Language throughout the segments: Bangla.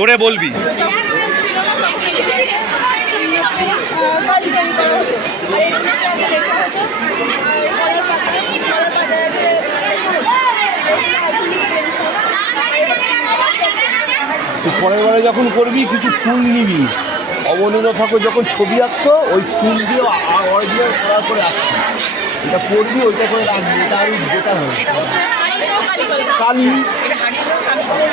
জোরে বলবি। পরের বারে যখন করবি কিছু ফুল নিবি, অবনীন্দ্রনাথ ঠাকুর যখন ছবি আঁকতো ওই ফুল দিয়ে অরিজিনাল করার করে আসতো, এটা করবি ওইটা করে রাখবি, এটা আরও বেটার হবে। কালী তারপরে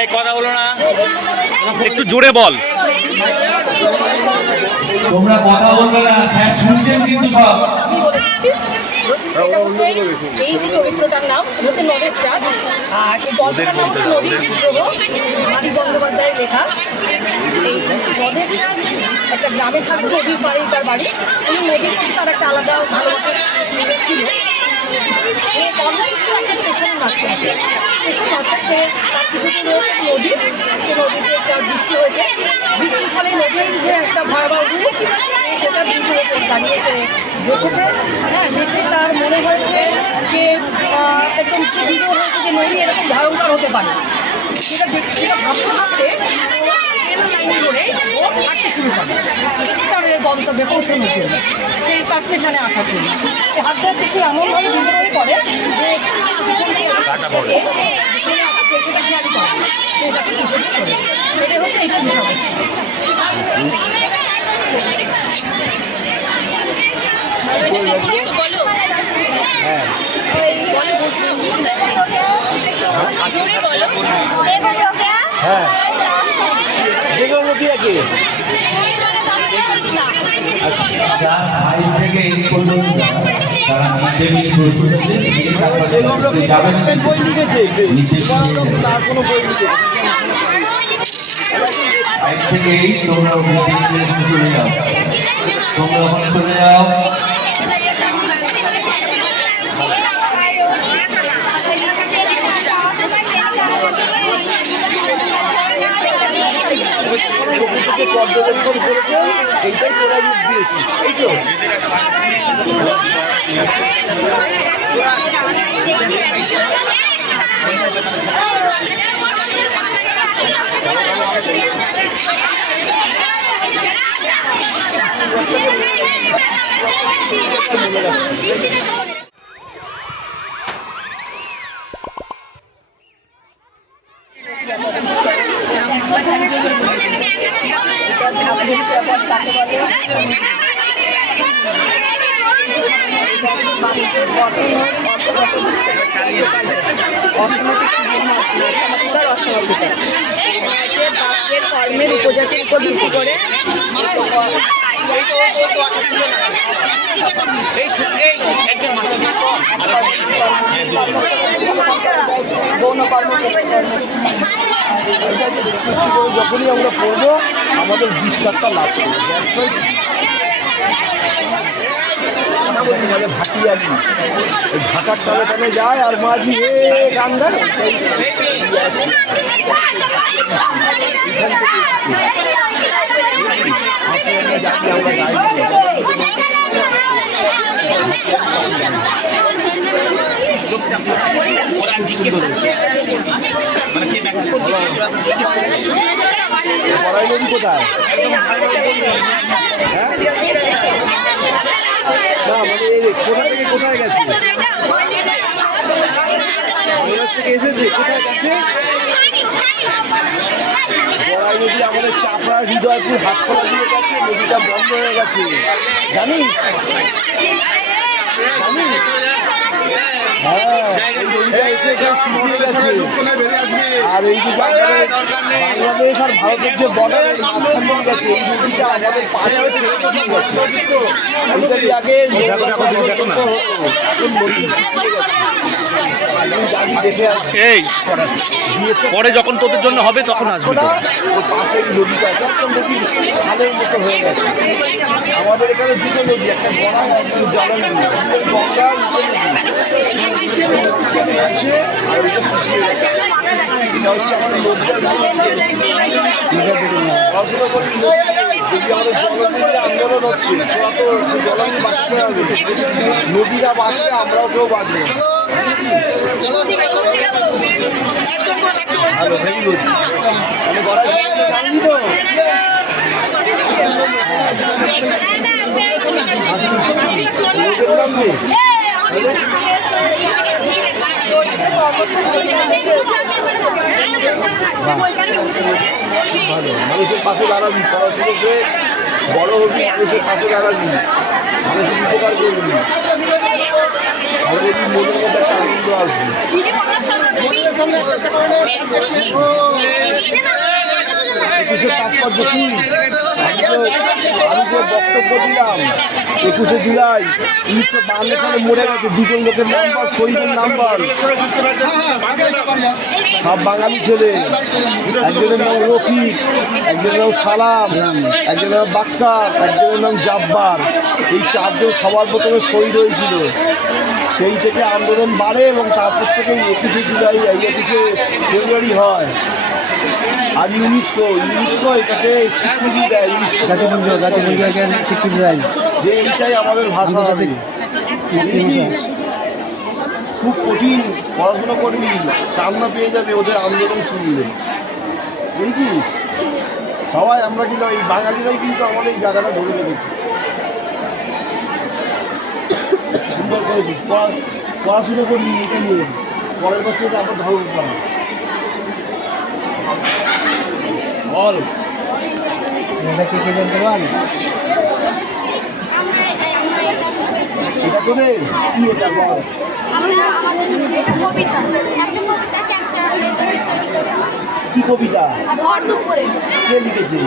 এই কথা বলো না, একটু জোরে বল। তোমরা কথা বলবে না, স্যার শুনছেন কিন্তু সব। এই যে চরিত্রটার নাম হচ্ছে নদের চাঁদ, আর এই গল্পটার নাম হচ্ছে নদীর বিদ্রোহ, মানিক বন্দ্যোপাধ্যায়ের লেখা। এই নদের চাঁদ একটা গ্রামে থাকে, নদীর পাড়ে তার বাড়ি, উনি নদীর প্রতি তার একটা আলাদা ভালোবাসা ছিল। একটা স্টেশন মারতে আসে, স্টেশন মারতে সে তার কিছুদিন রয়েছে নদী, সে নদীতে একটা বৃষ্টি হয়েছে, বৃষ্টির ফলে নদীর যে একটা ভয়াবহ রূপ সেটা বৃষ্টির ওপর দাঁড়িয়ে সে দেখেছে। হ্যাঁ, দেখে তার মনে হয়েছে যে একদম সুবিধা হয়েছে যে নদী এরকম ভয়ঙ্কর হতে পারে। সেটা ভাবতে ভাবতে লাইন ধরে ও হাঁটতে শুরু করে তার গন্তব্যে পৌঁছানোর জন্য, সেই তার স্টেশনে আসার জন্য। হাঁটতে হাঁটতে সে এমনভাবে বিপদে পড়ে যে সেটা খেয়াল করে সেটাকে পিছনে চলে। এটা হচ্ছে এই বিষয়। হ্যাঁ যেগুলো কি আছে ক্লাস 5 থেকে 8 পর্যন্ত তারা মিড ডে মিল বই লিখেছে, তার কোনো বই লিখেছে 5 থেকে 8 তোমরা চলে যাও, তোমরা ওখানে চলে যাও। পর্যবেক্ষণ করেছে, এইটাই তোরা রূপ দিয়েছি, এই তো কর্মের উপজাতির উপর ভিত্তি করে যখনই আমরা পড়বো আমাদের বিস্তারটা লাভ করবো। ভাটিয়া ওই ভাটার টানে টানে যায় আর মাঝি গান গান বড়াই নদী কোথায়? না মানে কোথা থেকে কোথায় গেছে? থেকে এসেছে কোথায় গেছে? বড়াই নদী আমাদের চাপড়া হৃদয়পুর হাটখোলা দিয়ে গেছে, নদীটা বন্ধ হয়ে গেছে জানিস? আর আর এই যে বাংলাদেশ আর ভারতের যে বর্ডার মাঝখান দিয়ে গেছে এই নদীটা আমাদের পাশে এইটাই আগে দেখে আসছি এই পরে যখন তোদের জন্য হবে তখন আসবে তো। ওই পাশে এই নদীটা একদম দেখি খালের মতো হয়ে গেছে। আমাদের এখানে দুটো নদী, একটা গড়া একটা জলের নদী, গঙ্গা আছে আর ওইটা শুকিয়ে গেছে। এটা হচ্ছে আমাদের নদীটার পড়াশোনা করি যদি আমাদের জলনদীর আন্দোলন হচ্ছে তো জলনদী বাঁচতে হবে, নদীরা বাঁচলে আমরাও কেউ বাঁচবো। ভালো ভেরি গুড। তাহলে গড়াই জানবি তো ভালো, মানুষের পাশে দাঁড়াবি, পড়াশুনো করে বড় হবি, মানুষের পাশে দাঁড়াবি, মানুষের উপকার করবি, আমাদের মনের মধ্যে একটা আনন্দ আসবে। একুশে তাৎপর্য কি? আমি যে বক্তব্য দিলাম 21শে জুলাই 1952 সালে মরে গেছে দুজন লোকের নাম্বার, শহীদের নাম্বার, সব বাঙালি ছেলে। একজনের নাম রফিক, একজনের নাম সালাম, একজনের নাম বাক্কার, একজনের নাম জাব্বার। এই চারজন সবার প্রথমে শহীদ হয়েছিল। সেই থেকে আন্দোলন বাড়ে এবং তারপর থেকে 21শে জুলাই 21শে ফেব্রুয়ারি হয়। আর ইউনেস্কো এটাকে স্বীকৃতি দেয়, জাতিসংঘ স্বীকৃতি দেয় যে এইটাই আমাদের ভাষা হবে। খুব কঠিন, পড়াশোনা করবি, কান্না পেয়ে যাবে ওদের আন্দোলন শুনলে, বুঝেছিস? সবাই আমরা কিন্তু এই বাঙালিরাই কিন্তু আমাদের এই জায়গাটা ধরে রেখেছি। সুন্দর করেছিস, পড়াশুনো করবি এটা নিয়ে, পরের বছর আবার ধর্ম করা বল। এটা কে জানতে পারি? এটা তোদের কি এটা বল। কি কবিতা? কে লিখেছে?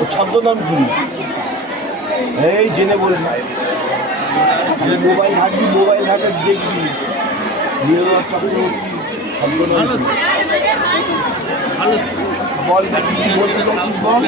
ও ছদ্মনাম কি? এই জেনে বল না, মোবাইল ঘাটবি, মোবাইল ঘাটে দেখবি নীরব চক্রবর্তী ছদ্মনাম বল, কি বলতে চাইছিস বল।